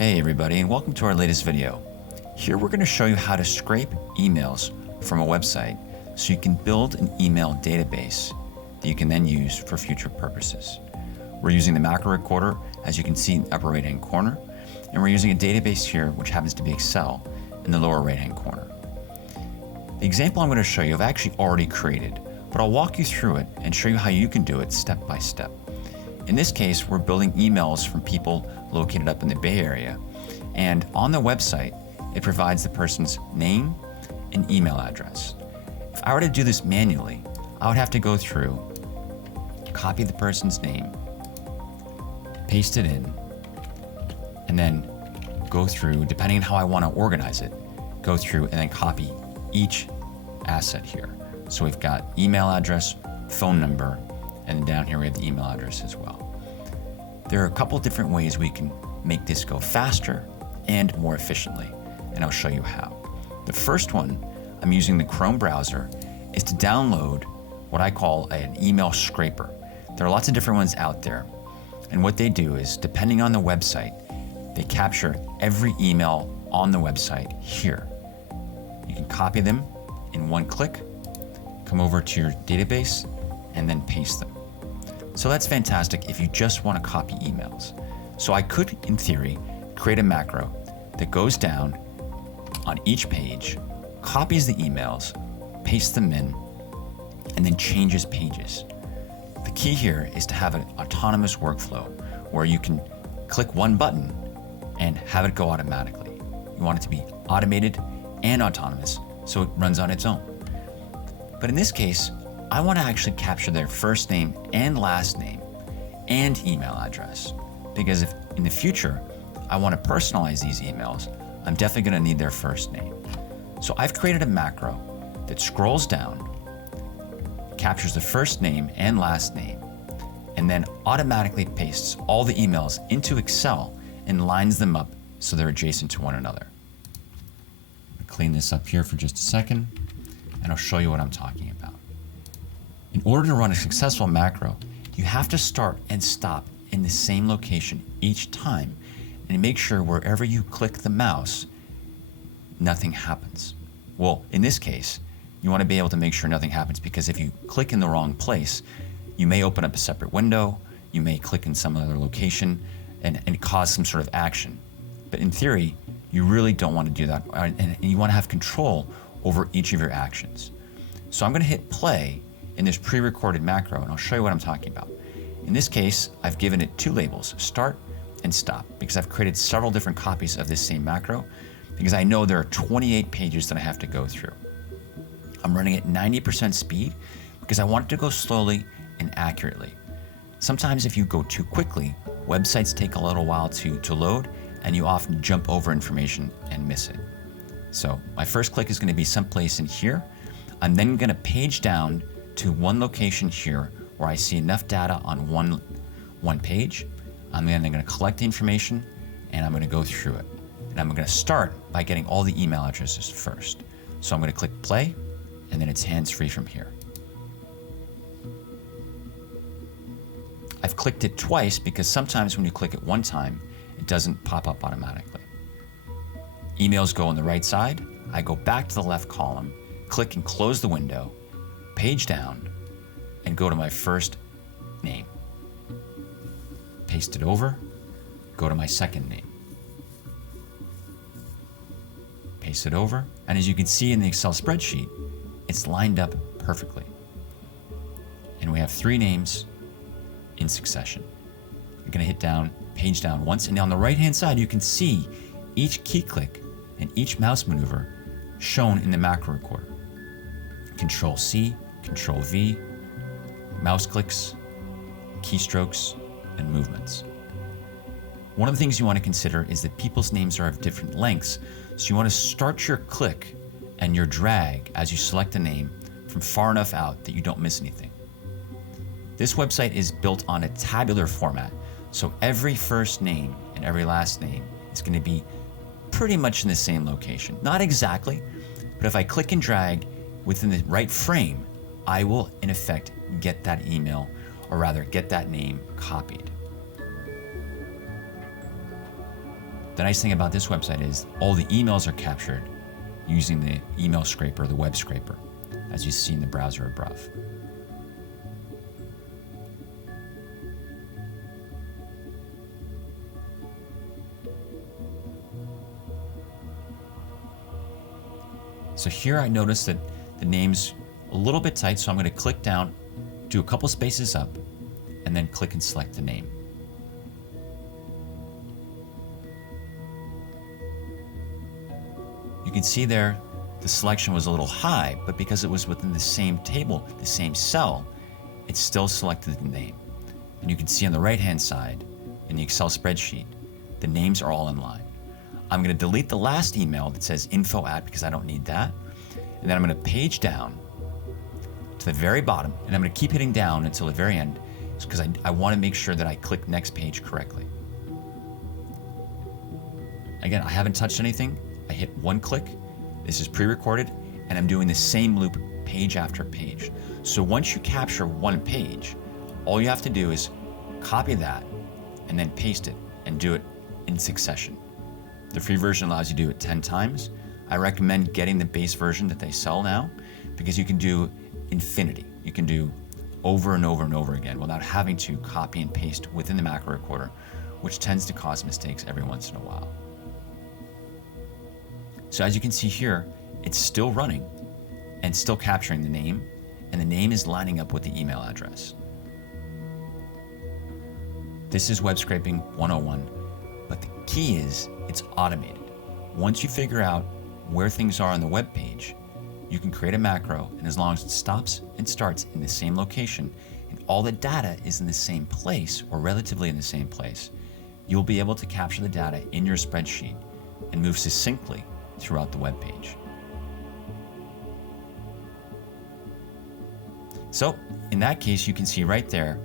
Hey everybody, and welcome to our latest video. Here we're going to show you how to scrape emails from a website so you can build an email database that you can then use for future purposes. We're using the macrorecorder, as you can see in the upper right hand corner, and we're using a database here which happens to be Excel in the lower right hand corner. The example I'm going to show you I've actually already created, but I'll walk you through it and show you how you can do it step by step. In this case, we're building emails from people located up in the Bay Area, and on the website, it provides the person's name and email address. If I were to do this manually, I would have to go through, copy the person's name, paste it in, and then go through, depending on how I want to organize it, go through and then copy each asset here. So we've got email address, phone number, and then down here we have the email address as well. There are a couple different ways we can make this go faster and more efficiently, and I'll show you how. The first one, I'm using the Chrome browser, is to download what I call an email scraper. There are lots of different ones out there, and what they do is, depending on the website, they capture every email on the website here. You can copy them in one click, come over to your database, and then paste them. So that's fantastic if you just want to copy emails. So I could, in theory, create a macro that goes down on each page, copies the emails, pastes them in, and then changes pages. The key here is to have an autonomous workflow where you can click one button and have it go automatically. You want it to be automated and autonomous so it runs on its own. But in this case, I want to actually capture their first name and last name and email address, because if in the future I want to personalize these emails, I'm definitely going to need their first name. So I've created a macro that scrolls down, captures the first name and last name, and then automatically pastes all the emails into Excel and lines them up so they're adjacent to one another. I'll clean this up here for just a second, and I'll show you what I'm talking about. In order to run a successful macro, you have to start and stop in the same location each time and make sure wherever you click the mouse, nothing happens. Well, in this case, you want to be able to make sure nothing happens, because if you click in the wrong place, you may open up a separate window, you may click in some other location and cause some sort of action. But in theory, you really don't want to do that, and you want to have control over each of your actions. So I'm going to hit play in this pre-recorded macro, and I'll show you what I'm talking about. In this case, I've given it two labels, start and stop, because I've created several different copies of this same macro, because I know there are 28 pages that I have to go through. I'm running at 90% speed because I want it to go slowly and accurately. Sometimes if you go too quickly, websites take a little while to load, and you often jump over information and miss it. So my first click is going to be someplace in here. I'm then going to page down to one location here where I see enough data on one page. I'm then going to collect the information and I'm going to go through it. And I'm going to start by getting all the email addresses first. So I'm going to click play, and then it's hands-free from here. I've clicked it twice because sometimes when you click it one time, it doesn't pop up automatically. Emails go on the right side. I go back to the left column, click and close the window, page down, and go to my first name. Paste it over, go to my second name. Paste it over, and as you can see in the Excel spreadsheet, it's lined up perfectly. And we have three names in succession. I'm going to hit down, page down once, and on the right-hand side, you can see each key click and each mouse maneuver shown in the macro recorder. Control C, Control V, mouse clicks, keystrokes, and movements. One of the things you want to consider is that people's names are of different lengths, so you want to start your click and your drag as you select a name from far enough out that you don't miss anything. This website is built on a tabular format, so every first name and every last name is going to be pretty much in the same location. Not exactly, but if I click and drag within the right frame, I will, in effect, get that email, or rather get that name copied. The nice thing about this website is all the emails are captured using the email scraper, the web scraper, as you see in the browser above. So here I notice that the name's a little bit tight, so I'm going to click down, do a couple spaces up, and then click and select the name. You can see there the selection was a little high, but because it was within the same table, the same cell, it still selected the name. And you can see on the right-hand side in the Excel spreadsheet, the names are all in line. I'm going to delete the last email that says info at because I don't need that. And then I'm going to page down to the very bottom, and I'm going to keep hitting down until the very end because I want to make sure that I click next page correctly. Again, I haven't touched anything. I hit one click. This is pre-recorded, and I'm doing the same loop page after page. So once you capture one page, all you have to do is copy that and then paste it and do it in succession. The free version allows you to do it 10 times. I recommend getting the base version that they sell now because you can do infinity. You can do over and over and over again without having to copy and paste within the macro recorder, which tends to cause mistakes every once in a while. So as you can see here, it's still running and still capturing the name, and the name is lining up with the email address. This is web scraping 101, but the key is it's automated. Once you figure out where things are on the web page, you can create a macro, and as long as it stops and starts in the same location and all the data is in the same place or relatively in the same place, you'll be able to capture the data in your spreadsheet and move succinctly throughout the web page. So in that case, you can see right there,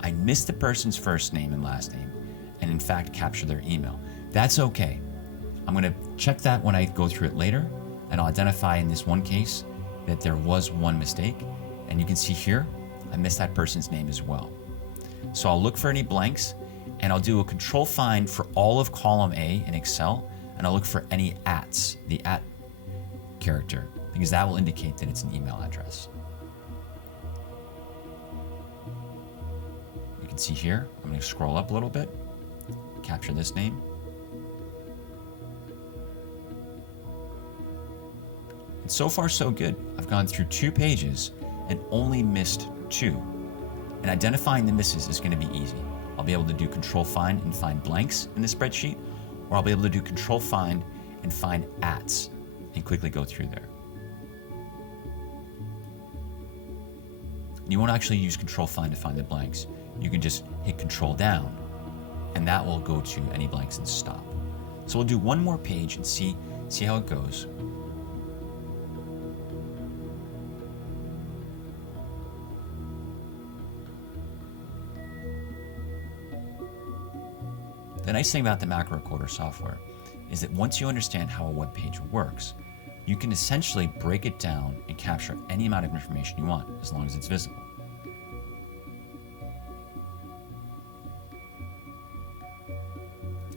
I missed the person's first name and last name, and in fact capture their email. That's okay. I'm going to check that when I go through it later, and I'll identify in this one case that there was one mistake, and you can see here, I missed that person's name as well. So I'll look for any blanks, and I'll do a control find for all of column A in Excel, and I'll look for any ats, the at character, because that will indicate that it's an email address. You can see here, I'm going to scroll up a little bit, capture this name. And so far so good. I've gone through 2 pages and only missed 2. And identifying the misses is going to be easy. I'll be able to do control find and find blanks in the spreadsheet, or I'll be able to do control find and find ats and quickly go through there. You won't actually use control find to find the blanks. You can just hit control down, and that will go to any blanks and stop. So we'll do one more page and see how it goes. The nice thing about the macro recorder software is that once you understand how a web page works, you can essentially break it down and capture any amount of information you want, as long as it's visible.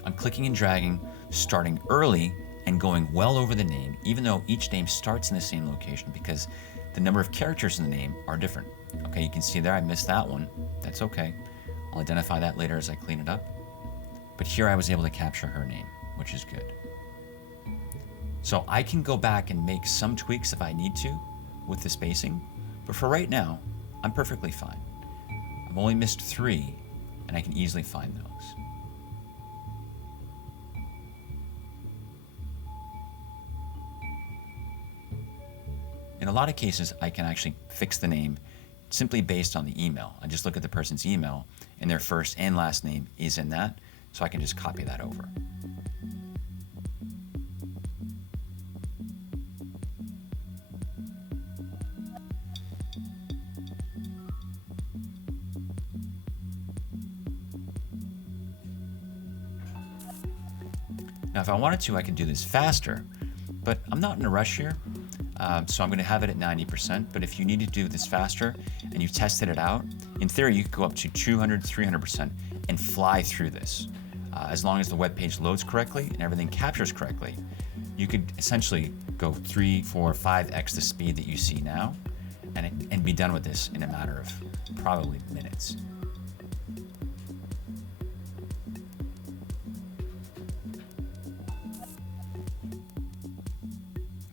I'm clicking and dragging, starting early and going well over the name, even though each name starts in the same location because the number of characters in the name are different. Okay, you can see there I missed that one. That's okay. I'll identify that later as I clean it up. But here I was able to capture her name, which is good. So I can go back and make some tweaks if I need to with the spacing, but for right now, I'm perfectly fine. I've only missed 3, and I can easily find those. In a lot of cases, I can actually fix the name simply based on the email. I just look at the person's email, and their first and last name is in that, so I can just copy that over. Now, if I wanted to, I could do this faster, but I'm not in a rush here, so I'm going to have it at 90%. But if you need to do this faster and you've tested it out, in theory, you could go up to 200, 300% and fly through this. As long as the web page loads correctly and everything captures correctly, you could essentially go 3, 4, 5x the speed that you see now and be done with this in a matter of probably minutes.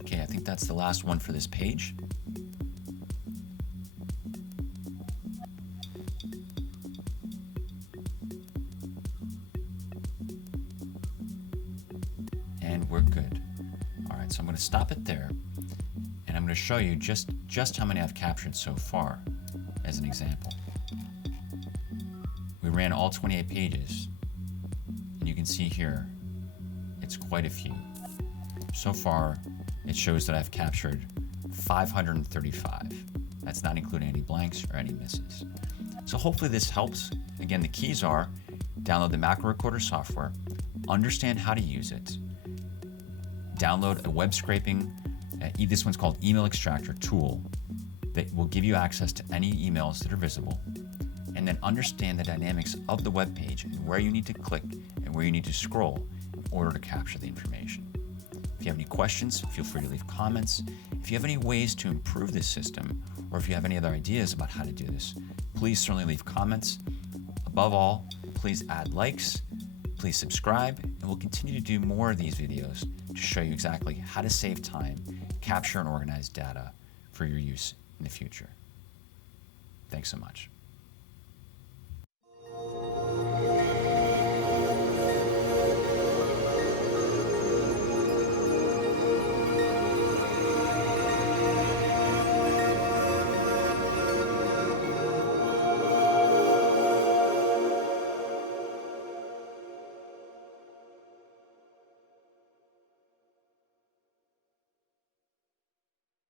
Okay, I think that's the last one for this page. And we're good. All right, so I'm going to stop it there, and I'm going to show you just how many I've captured so far as an example. We ran all 28 pages, and you can see here it's quite a few. So far, it shows that I've captured 535. That's not including any blanks or any misses. So hopefully this helps. Again, the keys are download the MacroRecorder software, understand how to use it, download a web scraping, this one's called Email Extractor tool that will give you access to any emails that are visible, and then understand the dynamics of the web page and where you need to click and where you need to scroll in order to capture the information. If you have any questions, feel free to leave comments. If you have any ways to improve this system, or if you have any other ideas about how to do this, please certainly leave comments. Above all, please add likes, please subscribe, and we'll continue to do more of these videos to show you exactly how to save time, capture and organize data for your use in the future. Thanks so much.